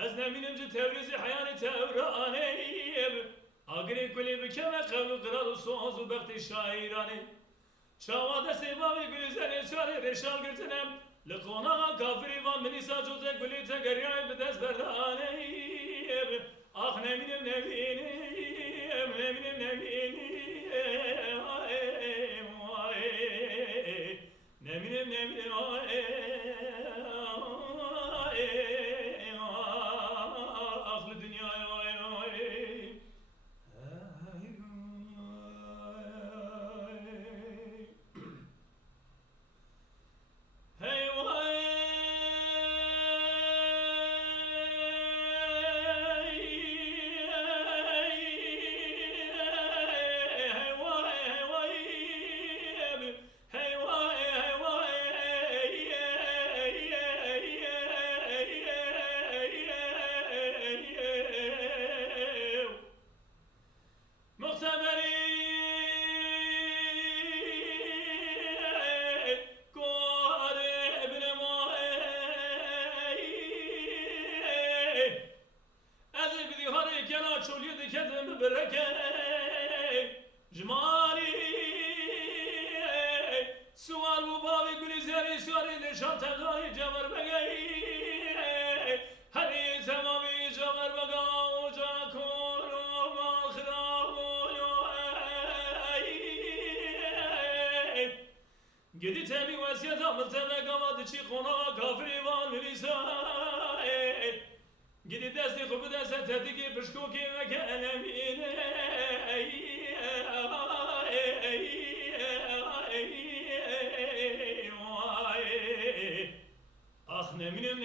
از نمینم جو تورزی حیان تورانه آگری کلی بکمه قبل قرار و سوز و بخت شاعرانه شواده سیباوی گلیزنی چاره رشال گرتنم لقونا کافری وان منی ساجوزه گلی تگریای بدست بردانه آخ نمینم آخ دنیای Hey, جمالی سوال و باوی گلی زری سواری نشان تقایی جمر بگی هری تمامی جمر بگا و جا کن و مخرام گدی تمی وسیعت آمد تبقا و دچی خونا کافری وان ملیسا گدی دستی خوب دست تدیگی پشکو که وکلمینه آخ نمینم